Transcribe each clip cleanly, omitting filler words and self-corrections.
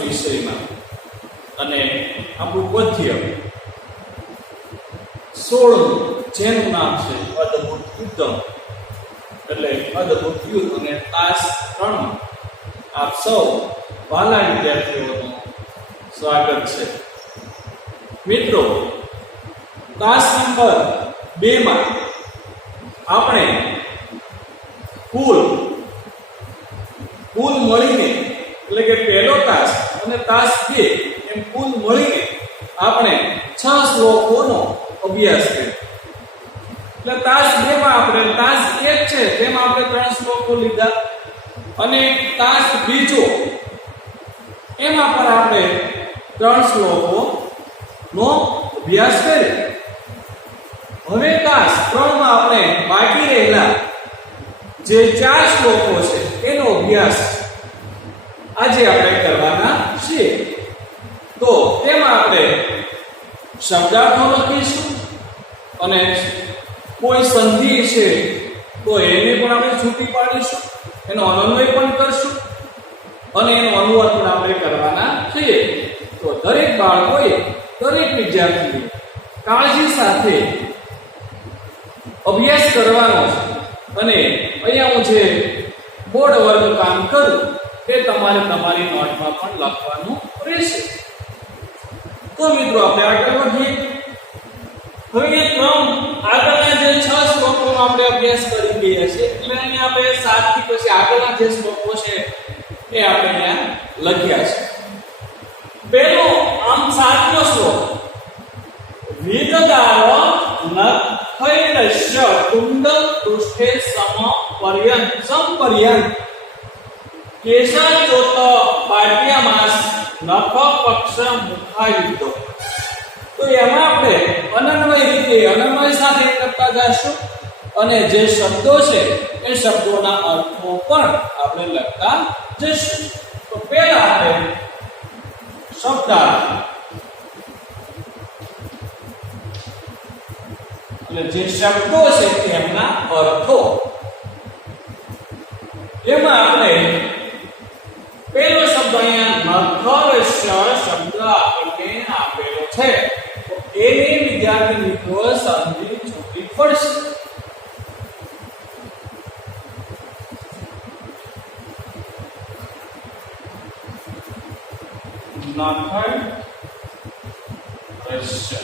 વિષયમાં અને આપણું પદ્ય 16 જેનું નામ છે અદ્ભુત યુદ્ધ, એટલે અદ્ભુત યુદ્ધ અને તાસ 3 આપ સૌ વાલા વિદ્યાર્થીઓનું સ્વાગત છે. મિત્રો, તાસ નંબર 2 માં આપણે કુલ મળીને, એટલે કે પહેલો તાસ અને તાસ 2 એમ કુલ મળીને આપણે 6 શ્લોકોનો અભ્યાસ કર્યો. એટલે તાસ 2 માં આપણે તાસ 1 છે તેમાં આપણે 3 શ્લોકો લીધા અને તાસ બીજો એમાં પણ આપણે 3 શ્લોકો નો અભ્યાસ કર્યો. હવે તાસ 3 માં આપણે બાકી રહેલા જે 4 શ્લોકો છે એનો અભ્યાસ આજે આપણે કરવાના છીએ. તો તેમાં આપણે શબ્દાર્થો લખીશું અને કોઈ સંધિ છે તો એને પણ આપણે છૂટી પાડીશું, એનો અન્વય પણ કરશું અને એનો અનુવાદ પણ આપણે કરવાના છીએ. તો દરેક બાળકોએ, દરેક વિદ્યાર્થીએ કાળજી સાથે અભ્યાસ કરવાનો છે અને અહીંયા હું જે બોર્ડ વર્ગ કામ કરું તે તમારે તમારી નોટમાં પણ લખવાનું રહેશે. તો મિત્રો આપણે આગળ વધીએ. હવે આગળના જે 6 શ્લોકોનો આપણે અભ્યાસ કરી ગયા છે, એટલે અહીંયા આપણે 7 થી પછી આગળના જે શ્લોકો છે એ આપણે અહીંયા લખ્યા છે. પહેલો આમ 7મો શ્લોક, વિદદાર નખૈરસ્ય કુંડલ પૃષ્ઠે સમપર્યંત કેશચોત પાટ્યમાસ નખ પક્ષ મુખાયુદ્ધ. તો એમાં આપણે અનન્વય સાથે કરતા જઈશું અને જે શબ્દો છે એ શબ્દોના અર્થો પણ આપણે લખતા જઈશું. તો પહેલા આપણે શબ્દાર્થ, એટલે જે શબ્દો છે તેમના અર્થો, એમાં આપણે પહેલો શબ્દ અહીંયા નખરસ્ય શબ્દ આપણને આપેલો છે, તો એને વિદ્યાર્થી મિત્રો સંધિ છૂટી પડશે. નખરસ્ય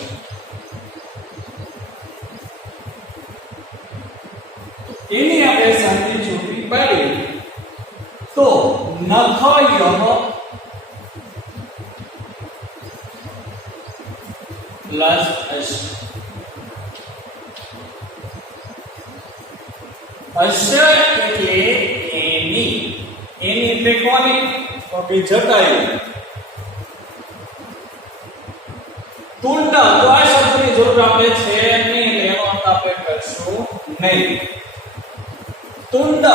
એની આપણે સંધિ છૂટી પાડી તો નખયઃ પ્લસ અશ્ય એટલે એની એટલે કોની? તો કે જટાયુ. તુંડ, તો આ શબ્દની જરૂર આપણે છે નહીં, એનો અર્થ આપણે કરશું નહીં. તુંડ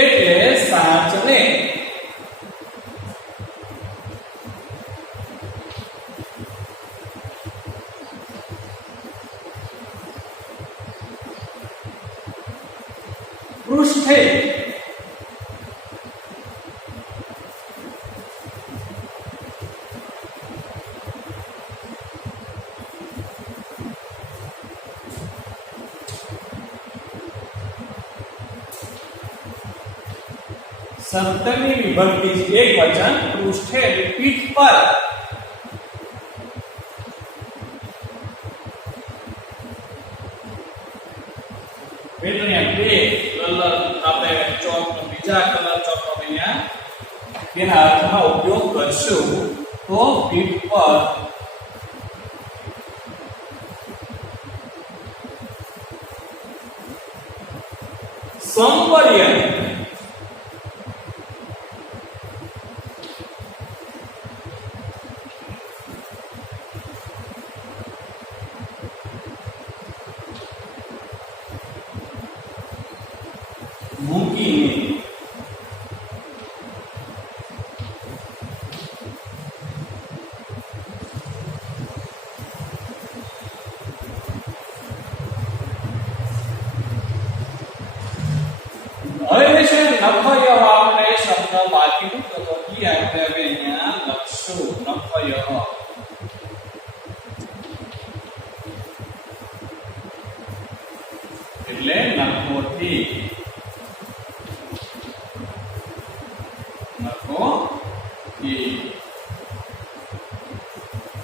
એટલે સાચને. પૃષ્ઠે સપ્તમી વિભક્તિ એક વચન, પૃષ્ઠે પીઠ પર. બે કલર આપણે ચોક, બીજા કલર ચોક અહીંયા તેના અર્થમાં ઉપયોગ કરશું. તો પીઠ પર સંપર્યંત, મૂકીને. નખયઃ એટલે નખોથી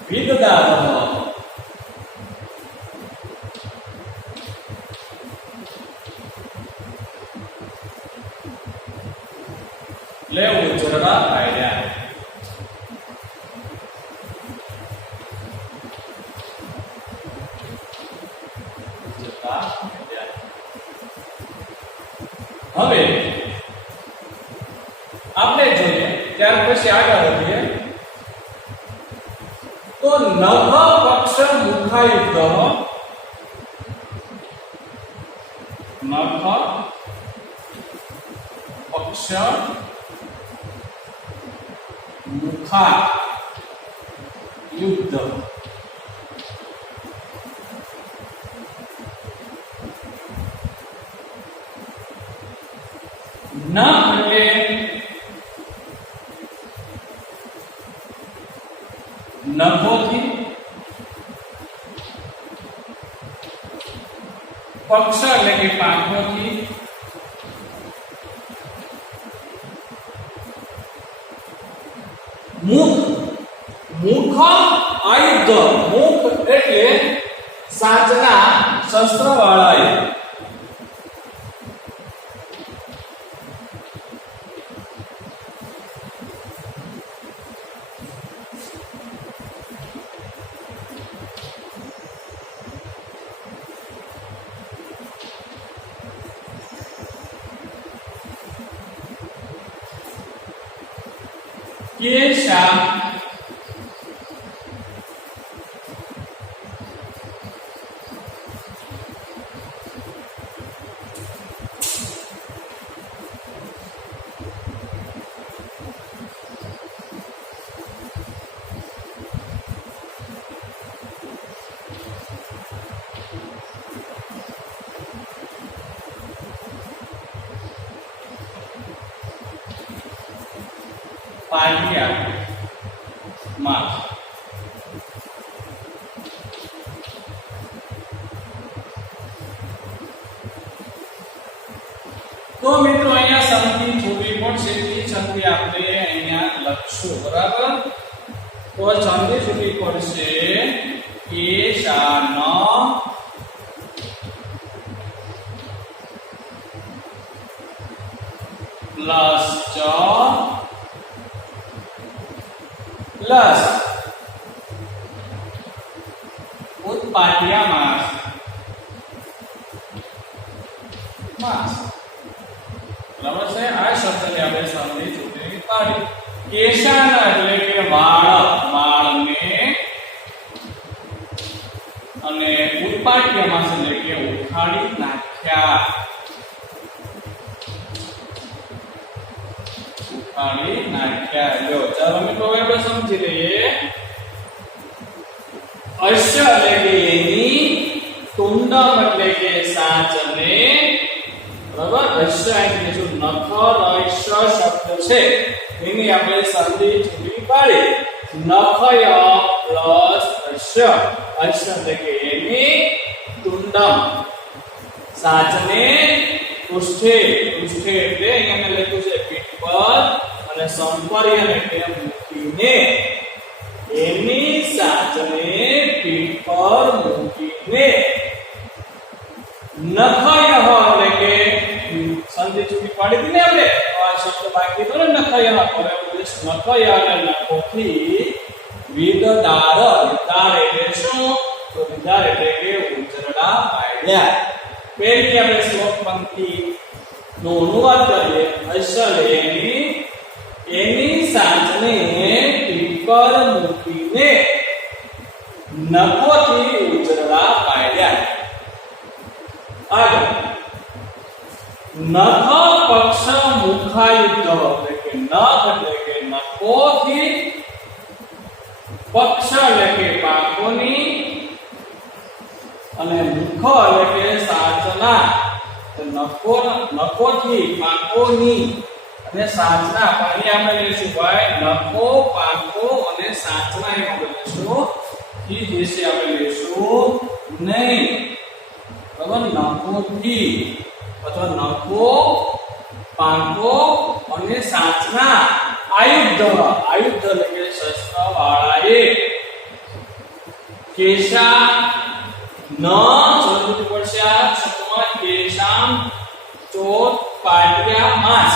વિદદારઃ લે ઉજ્જરડા પાડ્યા હવે આપણે જોઈએ ત્યાર પછી આગળ વધીએ તો નભ પક્ષ મુખાયુક્ત નભ પક્ષ મુખા યુક્ત ન એટલે નભોથી પક્ષ એટલે કે પાંખોથી મુખ મુખ આયુધ મુખ એટલે સાચના શસ્ત્ર વાળા કેશા પાટિયા માં તો મિત્રો અહીંયા સંધિ છોડવી પડશે એ સંધિ આપણે અહીંયા લખશું બરાબર તો સંધિ છોડવી પડશે કેશાન પ્લસ ચ પ્લસ ઉત્પાદિયા માસ માસ બરાબર છે આ શબ્દને આપણે સંધિ છૂટી પાડી કેશાન એટલે કે વાળ વાળને અને ઉત્પાદિયા માસ એટલે કે ઉખાડી નાખ્યા ઉખાડી નાખ્યા જો ચાલો મિત્રો હવે સમજી લઈએ અશ્ય એટલે કે એની તુંડમ એટલે કે સાચને બરાબર અશ્ય એટલે જો નખ રશ્ય શબ્દ છે એની આપણે સંધિ છૂટી પાડી નખય પ્લસ અશ્ય અશ્ય એટલે કે એની તુંડમ સાચને પૃષ્ઠે પૃષ્ઠે એટલે અહીંયા મેં લખ્યું છે પીઠ પર અને સંપર્યને એટલે મૂકીને એની સાચને પીઠ પર મૂકીને નખય એટલે કે સંધિ છૂટી પાડી દીને આપણે આ શબ્દ બાકી તો ને નખય હવે નખય અને નખોથી વિદદાર વિદાર એટલે શું તો વિદાર એટલે કે ઉજરડા પાડ્યા પહેલી આપણે શ્લોક પંક્તિ નો અનુવાદ કરીએ અસલ એની સાચને પીઠ પર મૂકીને નખોથી ઉજરડા પાડ્યા આગળ નખ પક્ષ મુખાયુક્ત એટલે કે નખ એટલે કે નખોથી પક્ષ એટલે કે પાંખોની અને મુખ એટલે કે સાચના તો નખોથી પાંખોની અને સાચના. પણ અહીં આપણે લઈશું ભાઈ નખો, પાંખો અને સાચના એમ આપણે લઈશું. થી દેશે આપણે લઈશું નહીં. બરાબર, નખોથી અથવા નખો, પાંખો અને સાચના આયુધ. આયુધ એટલે કે શસ્ત્ર વાળાએ. કેશા ન જરૂર પડશે આ શબ્દમાં. કેશામ ચોટ પાટ્યા માસ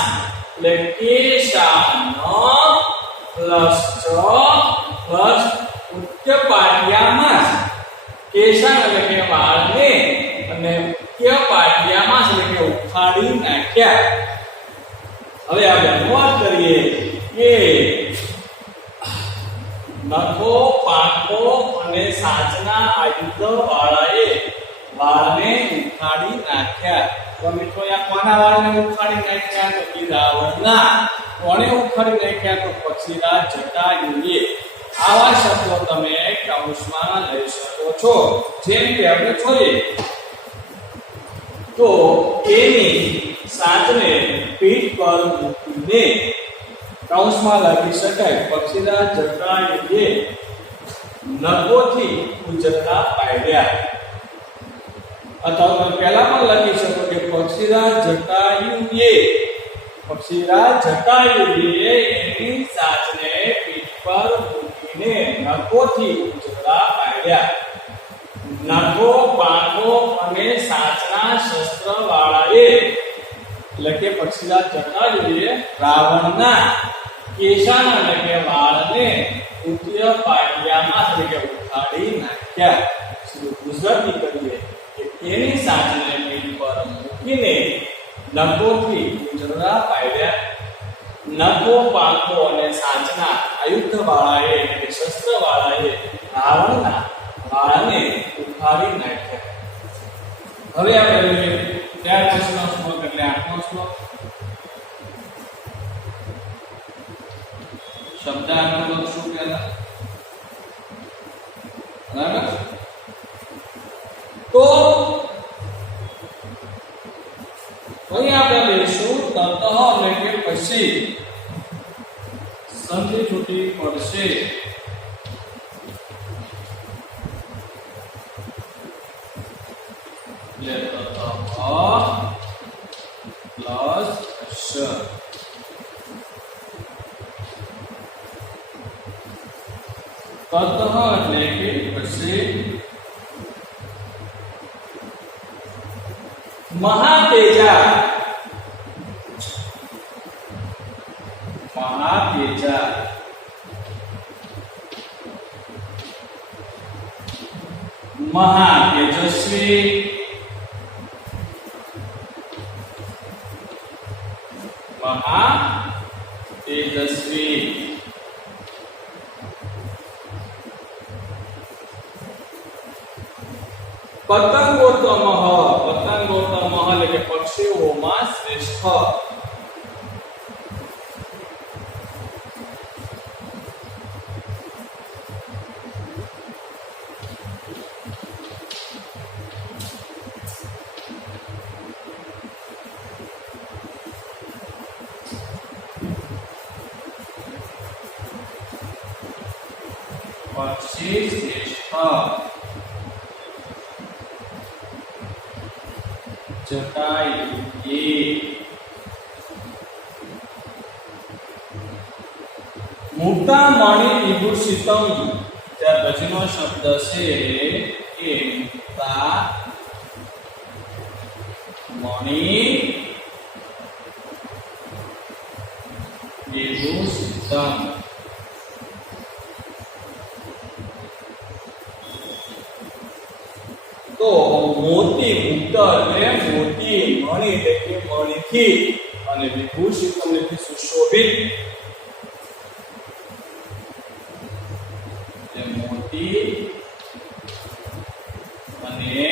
એટલે કેશા ન પ્લસ ચ પ્લસ ઉત્ય પાટ્યા માસ. કેશા એટલે કે વાળને અને ઉત્ય પાટ્યા માસ એટલે કે ઉખાડી નાખ્યા. હવે આપણે નોંધ કરીએ કે નખો, પાંખો અને સાચના આયુધ વાળાએ વાળને ઉખાડી નાખ્યા. તો મિત્રો આ કોના વાળને ઉખાડી નાખ્યા? તો કે રાવણના. કોણે ઉખાડી નાખ્યા? તો પક્ષીરાજ જટાયુએ. આવા શબ્દો તમે કૌંસમાં લઈ શકો છો. જેમ કે આપણે જોઈએ તો એની સાચને પીઠ પર મૂકીને કૌંસમાં લખી શકાય પક્ષીરાજ જટાયુએ નખોથી ઉજળા પાડ્યા. અથવા પહેલા પણ લખી શકો કે પક્ષીરાજ જટાયુએ એની સાચને પીઠ પર મૂકીને નખોથી ઉજળા પાડ્યા. નખો, પાંખો અને સાચના શસ્ત્ર વાળાએ એટલે કે પક્ષીરાજ જટાયુએ રાવણના કેશાના એટલે કે વાળને ઉત્ય પાટિયામાં એટલે કે ઉખાડી નાખ્યા. ગુજરાતી કરીએ કે તેની સાચને પીઠ પર મૂકીને નખોથી ઉજળા પાડ્યા. નખો, પાંખો અને સાચના આયુધ વાળાએ એટલે કે શસ્ત્ર વાળાએ રાવણના વાળને ઉખાડી નાખ્યા. હવે આપણે ત્યાર પછીનો શ્લોક એટલે 8મો શ્લોક. શબ્દાર્થ લખશું પહેલા. બરાબર, તો અહીં આપણે લઈશું તતઃ એટલે કે પછી. સંધિ છૂટી પડશે. પ્લસ શ. તતઃ એટલે કે પછી. મહાતેજા. મહાતેજા મહાતેજસ્વી. મહાતેજસ્વી. પતંગોત્તમ. પતંગોત્તમ એટલે કે પક્ષીઓમાં શ્રેષ્ઠ. પક્ષી શ્રેષ્ઠ. જટાયુએ. મુક્તામણિ વિભૂષિતમ. ત્યાર પછીનો શબ્દ છે એ મુક્તા મણિ વિભૂષિતમ. તો મોતી મુક્ત એટલે મોતી, મણિ એટલે કે મણિથી, અને વિભૂષિતમ એટલે સુશોભિત. મોતી અને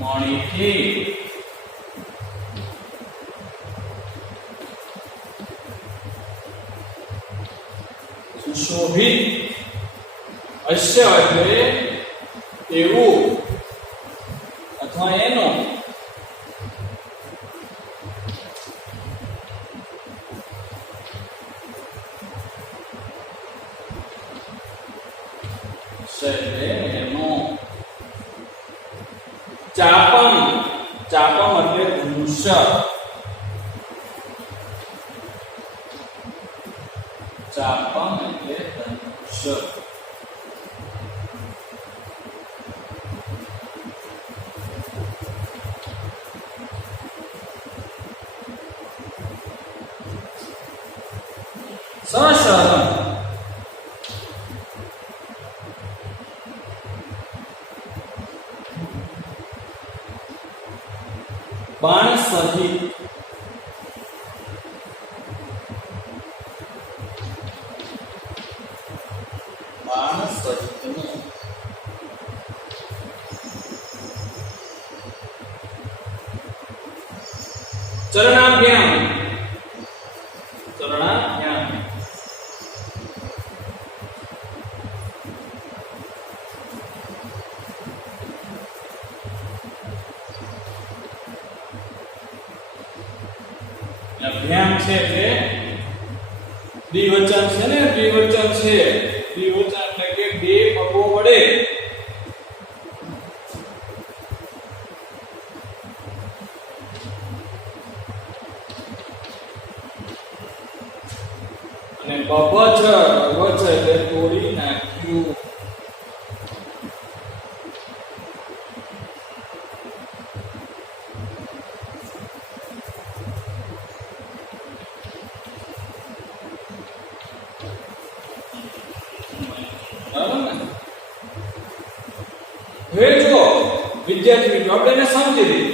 મણિથી સુશોભિત. અશ્ય એટલે એવું અથવા એનો. ચાપમ એટલે ધનુષ્ય. ચાપમ એટલે ધનુષ્ય. સશરમ બાણ સહિત. બાણ સહિતનું. ચરણાભ્યામ. ચરણાભ્યામ અભ્યામ છે એટલે દ્વિવચન છે ને, દ્વિવચન છે. દ્વિવચન એટલે કે બે પગો વડે અને બબજ એટલે તોડી નાખ્યું. હવે જો વિદ્યાર્થી મિત્રો આપણે એને સમજી લઈએ.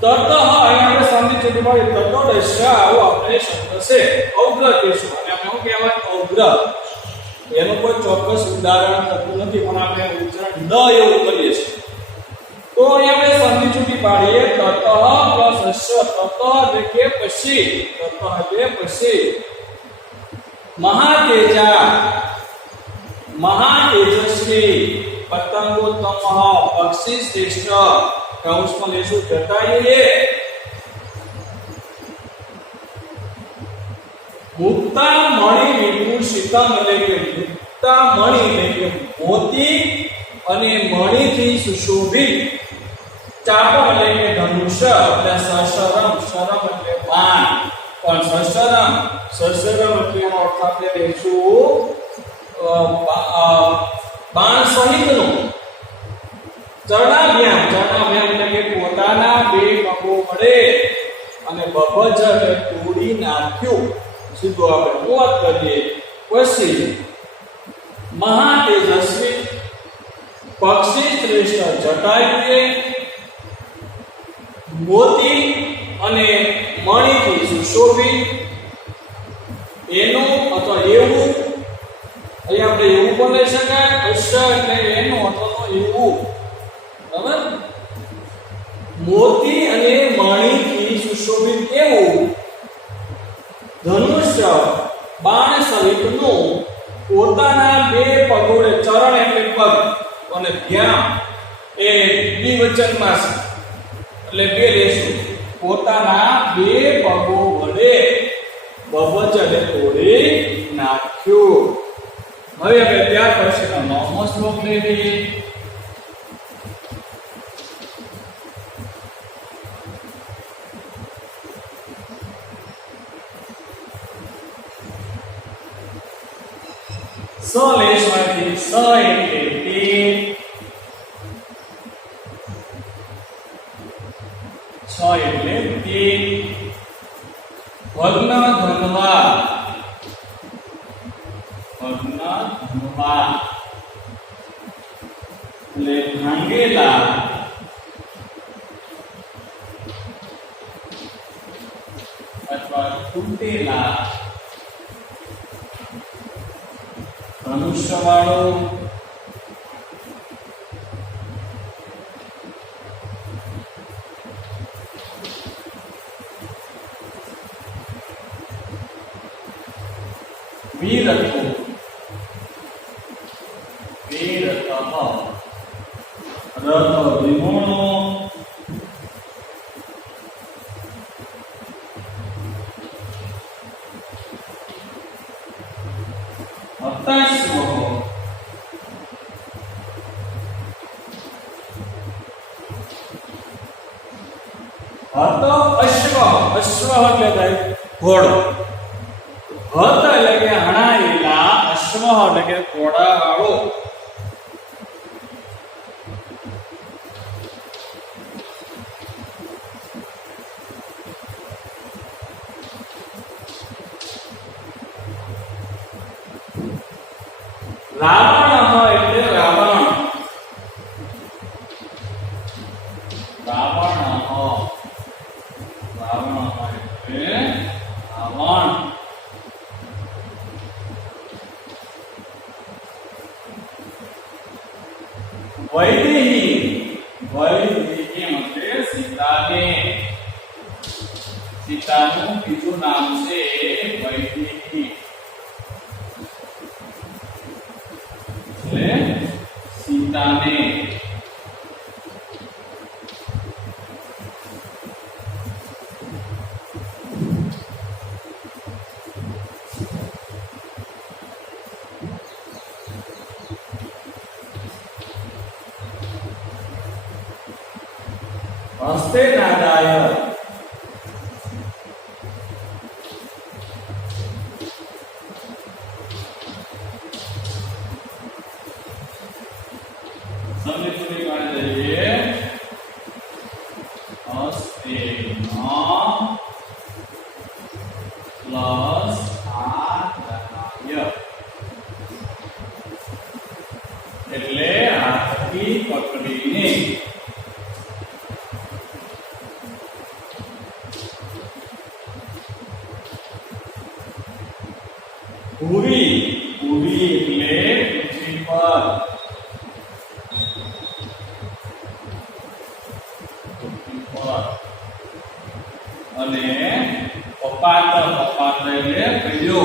તત અહીંયા આપણે સમજી ચૂકી મળી. તટોડશ આવો આપણે શબ્દ છે અવગ્રહ કહેશું. અને આપણે શું કહેવાય? અવગ્રહ. એનું કોઈ ચોક્કસ ઉદાહરણ થતું નથી, પણ આપણે ઉચ્ચારણ ન એવું કરીએ છીએ. તો અહીંયા આપણે સમજી ચૂકી પાડીએ. તત પ્લસ શ. તત એટલે કે પછી. તત એટલે પછી. મહાતેજા, મહાતેજસ્વી, પતંગોત્તમ, પક્ષી શ્રેષ્ઠ. કૌંસમાં લેશું જતાઈએ. મુક્તા મણિ વિભૂષિતમ એટલે કે મુક્તા મણિ એટલે કે મોતી અને મણિથી સુશોભિત. ચાપમ એટલે કે ધનુષ્ય. એટલે સશરમ. શરમ એટલે બાણ. પણ સશરમ એટલે એનો અર્થ આપણે લેશું બાણ સહિતનું. ચરણાભ્યામ. ચરણાભ્યામ એટલે કે પોતાના બે પગો વડે. અને બબજ એટલે તોડી નાખ્યું. સીધું આપણે વાત કરીએ. પછી મહાતેજસ્વી, પક્ષી શ્રેષ્ઠ જટાયુએ, મોતી અને મણિથી સુશોભિત. એનું અથવા એવું. અહીંયા આપણે એવું પણ લઈ શકાય. અશ્ય એટલે એનું અથવા તો એવું. બરાબર? મોતી અને મણિથી સુશોભિત એવું ધનુષ્ય બાણ સહિતનું પોતાના બે પગોડે. ચરણ એટલે પગ અને ભ્યામ એ દ્વિવચનમાં છે એટલે બે લેશું. પોતાના બે પગો વડે બબજ એટલે તોડી નાખ્યું. હવે આપણે ત્યાર પછીનો 9મો શ્લોક લઈ લઈએ. સ લેશવાથી. સ એટલે તે, છ એટલે તે. ભગ્ન ધનવા. ભગ્ન ધનવા એટલે ભાંગેલા અથવા તૂટેલા. ધનુષ્ય વાળો. વીરત્વ. વીરતઃ રથ વિમોણો. હતાશ્વ. હત અશ્વ, અશ્વ એટલે થાય ઘોડો. હત એટલે કે હણાયેલા, અશ્વ એટલે કે ઘોડા વાળો. રાવણ એટલે રાવણ, રાવણ રાવણ એટલે રાવણ. વૈદેહી, વૈદેહી એટલે સીતાને, સીતાનું બીજું નામ છે વૈદેહી. એટલે સીતાને. હસ્તે નાદાય, સમય સુધી કાઢી દઈએ. હસ્તે પ્લસ આદાય એટલે હાથથી પકડીને. ભૂરી, ભૂરી એટલે પૃથ્વી પર, પૃથ્વી પર. અને પપાત, પપાત એટલે પેલો.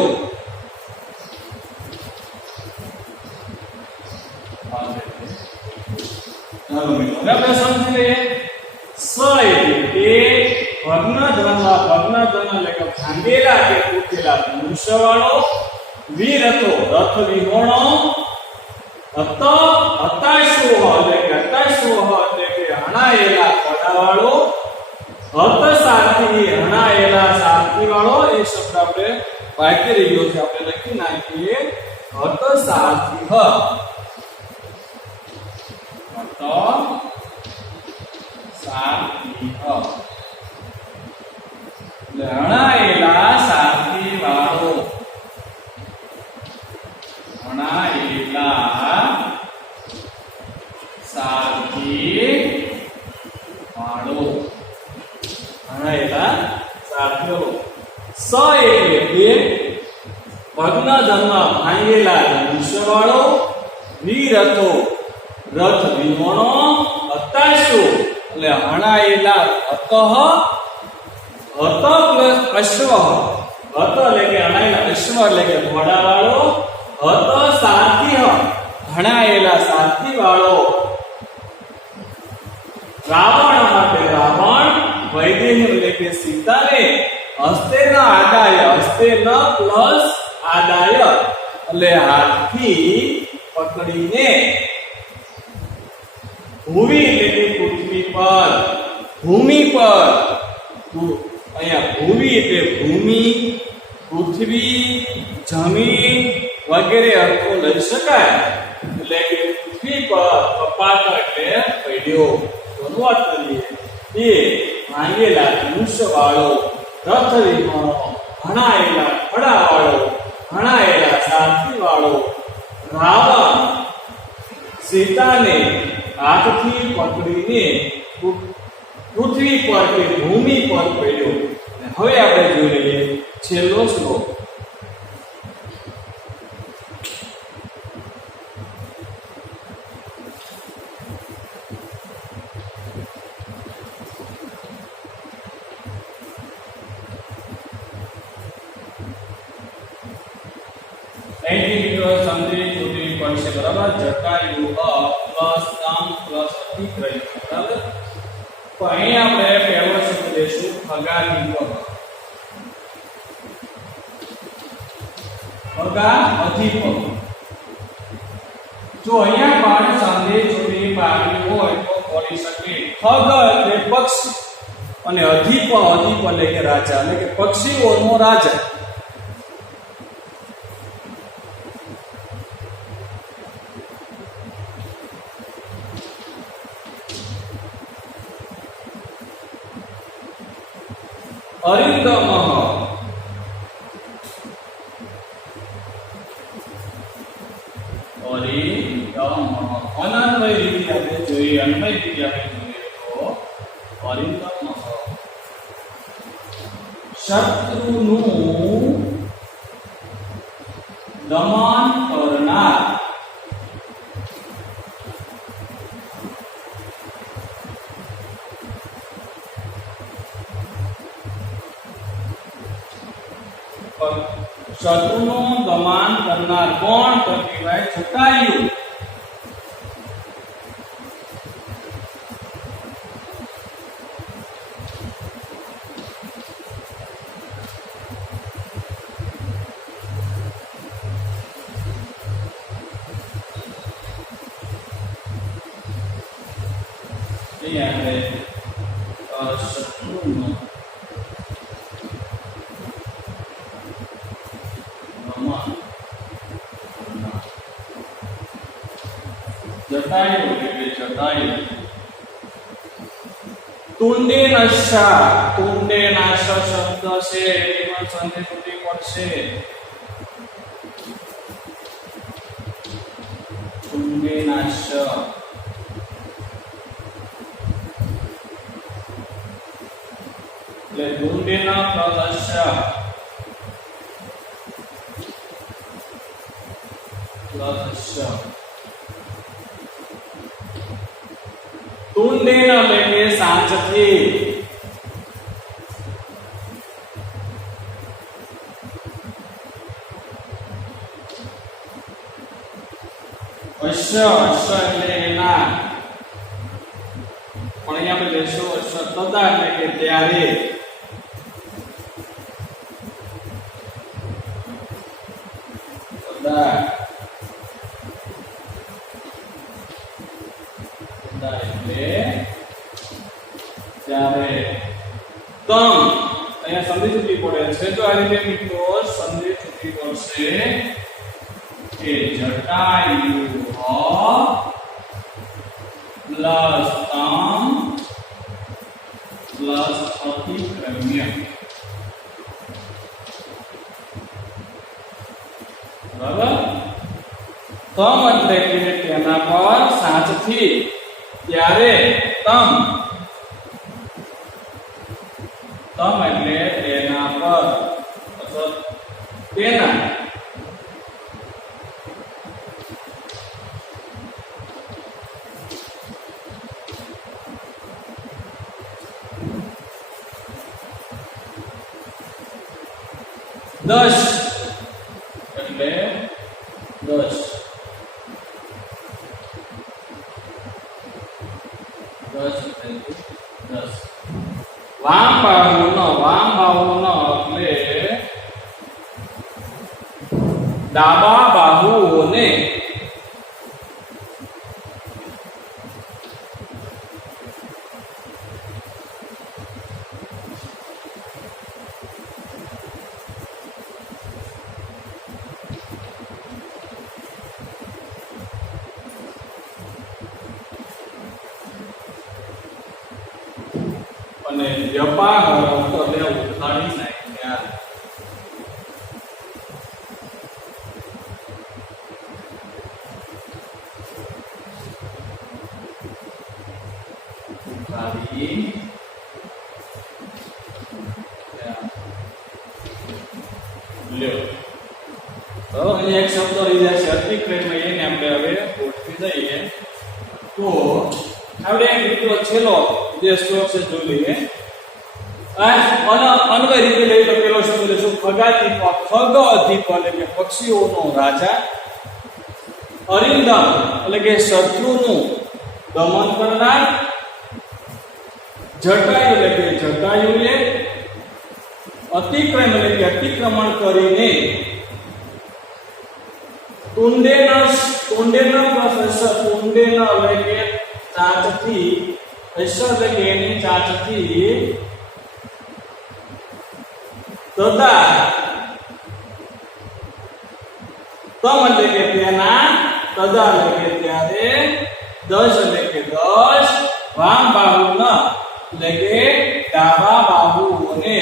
ચાલો મિત્રો હવે આપણે સમજી લઈએ. સ એટલે ભગ્ન ધન, ભગ્ન ધન એટલે કે ભાંગેલા કે તૂટેલા મનુષ્ય વાળો. વીર હતો રથ વિહોણો. હત હતાશો એટલે કે હતાશો એટલે કે હણાયેલા ઘોડાવાળો. હત સારથી હણાયેલા સારથી વાળો. એ શબ્દ આપણે વાક્ય રહ્યો છે, આપણે લખી નાખીએ. હત સારથી હ, હત સારથી હ એટલે હણાયેલા સારથી વાળો. હણાયેલા સારથી વાળો, હણાયેલા સારથીઓ. સ એટલે કે ભગ્ન ધર્મ ભાંગેલા મનુષ્ય વાળો. વીર હતો રથ વિહોણો. હતાશો એટલે હણાયેલા. હત હત પ્લસ અશ્વ, હત એટલે કે હણાયેલા, અશ્વ એટલે કે ઘોડા વાળો. હત સારથી હણાયેલા સારથી વાળો. રાવણ માટે રાવણ. વૈદેહી એટલે કે સીતાને. હસ્તે ન આદાય, હસ્તે ન પ્લસ આદાય એટલે હાથથી પકડીને. ભૂમિ એટલે કે પૃથ્વી પર, ભૂમિ પર. અહીંયા ભૂમિ એટલે ભૂમિ, પૃથ્વી, જમીન વગેરે અર્થો લઈ શકાય. એટલે કે પૃથ્વી પર, કપાત એટલે પડ્યો. વાત કરીએ એ ભાંગેલા મનુષ્ય વાળો. રથ વિહોણો, હણાયેલા ઘોડા વાળો. હણાયેલા સારથી વાળો. રાવણ સીતાને હાથથી પકડીને પૃથ્વી પર કે ભૂમિ પર પડ્યો. હવે આપણે જોઈ લઈએ છેલ્લો શ્લોક. અહીંથી મિત્રો સમજી છૂટી પડશે, બરાબર. જટાયુ પ્લસ કામ પ્લસ અતિક્રય, બરાબર. તો અહીં આપણે પહેલો શબ્દ લેશું ખગાદીપક. ખગાદીપક. જો અહીંયા બાણ સાંધે છોડી પાડ્યું હોય તો બોલી શકે. ખગ એટલે પક્ષી, અને અધિપ એટલે કે રાજા એટલે કે પક્ષીઓનો રાજા. અરિંદમ અનન્વય રીતે આપણે જોઈએ, અન્વય રીતે આપણે જોઈએ તો અરિંદમ શત્રુનું દમન કરનાર. શત્રુનું દમન કરનાર કોણ? તો કહેવાય જટાયુ. શત્રુનું જટાયુ એટલે કે જટાયુ. તુંડે નશા, તુંડે નાશા શબ્દ છે એમાં સંધિ તૂટી પડશે. તુંડે નાશા એટલે તુંડેના પ્લસ તુંડેન એટલે કે સાંજથી. અશ્ય એટલે એના, પણ અહીંયા આપણે લેશું અશ્ય તદા એટલે કે ત્યારે. તદા એટલે ત્યારે. તમ અહીંયા સંધિ છૂટી પડે છે તો આ રીતે મિત્રો સંધિ છૂટી પડશે કે જટાયુ પ્લસ તમ પ્લસ અતિક્રમ્ય. બરાબર. તમ એટલે કે તેના પર સાંજથી, ત્યારે તમ, તમ એટલે તેના પર અથવા તેના. દસ એટલે 10. વામ બાહુનો એટલે ડાબા બાહુઓને. અને વ્યાપાર તો બે ઉખાડી નાખ્યા. ઉખાડી લ્યો. તો અહીંયા એક શબ્દ રહી જાય છે અતિક્રમ્ય, એને આપણે હવે ગોઠવી દઈએ. તો આપણે એક મિત્રો છેલ્લો જે શ્લોક છે જોઈ લઈએ. અન્વય રીતે લઈ તો પેલો શબ્દ લેશું ખગાદીપ. ખગ અધિપ એટલે કે પક્ષીઓનો રાજા. અરિંદમ એટલે કે શત્રુનું દમન કરનાર. જટાયુ એટલે કે જટાયુએ. અતિક્રમ એટલે કે અતિક્રમણ કરીને. તુંડેન પ્લસ તુંડેન એટલે કે ચાંચથી, એટલે કે એની ચાંચથી તદા તમ એટલે કે તેના તદા એટલે કે ત્યારે દશ એટલે કે 10 વામ બાહુ ન એટલે કે ડાબા બાહુઓને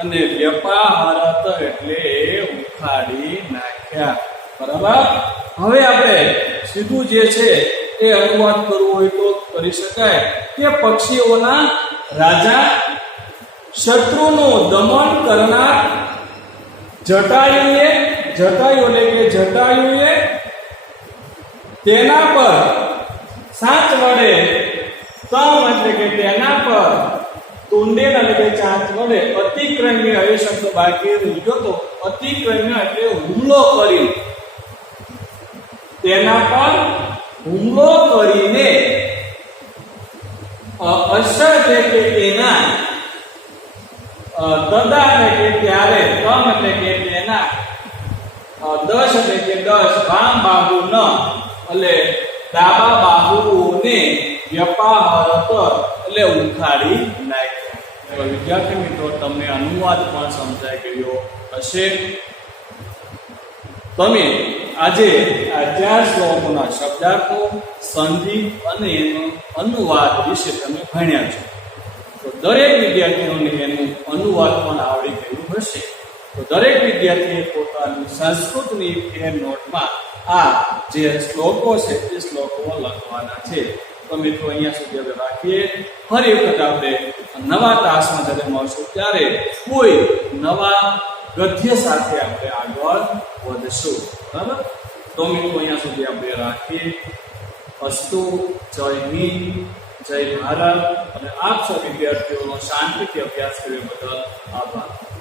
અને વ્યપાહરત એટલે ઉખાડી નાખ્યા બરાબર હવે આપણે સીધું જે છે એ અનુવાદ કરવું હોય તો કરી શકાય કે પક્ષીઓના રાજા શત્રુનું દમન કરનાર જટાયુએ તેના પર સાચ વડે તમ એટલે કે તેના પર તુંડેન એટલે કે ચાંચ વડે અતિક્રમ્ય એ શબ્દ બાકી રહ્યો તો અતિક્રમ્ય એટલે હુમલો કરી તેના પર હુમલો કરીને અસર એટલે કે તેના તદા એટલે કે ત્યારે તમ એટલે કે તેના 10 એટલે કે 10 વામ બાહુ ન એટલે ડાબા બાહુઓને વ્યપાહરત એટલે ઉખાડી નાખ્યા વિદ્યાર્થી મિત્રો તમને અનુવાદ પણ સમજાઈ ગયો હશે તમે આજે આ 4 શ્લોકોના શબ્દાર્થો સંધિ અને એનો અનુવાદ વિશે તમે ભણ્યા છો તો દરેક વિદ્યાર્થીઓને એનું અનુવાદ પણ આવડી ગયું હશે તો દરેક વિદ્યાર્થીએ પોતાની સંસ્કૃતની ફેર નોટમાં આ જે શ્લોકો છે તે શ્લોકો લખવાના છે તો મિત્રો અહીંયા સુધી હવે રાખીએ ફરી વખત આપણે નવા તાસમાં જ્યારે મળશું ત્યારે કોઈ નવા ગદ્ય સાથે આપણે આગળ વધશું બરાબર તો મિત્રો અહીંયા સુધી આપણે રાખીએ અસ્તુ જય હિન્દ જય ભારત અને આપ સૌ વિદ્યાર્થીઓનો શાંતિથી અભ્યાસ કર્યો બદલ આભાર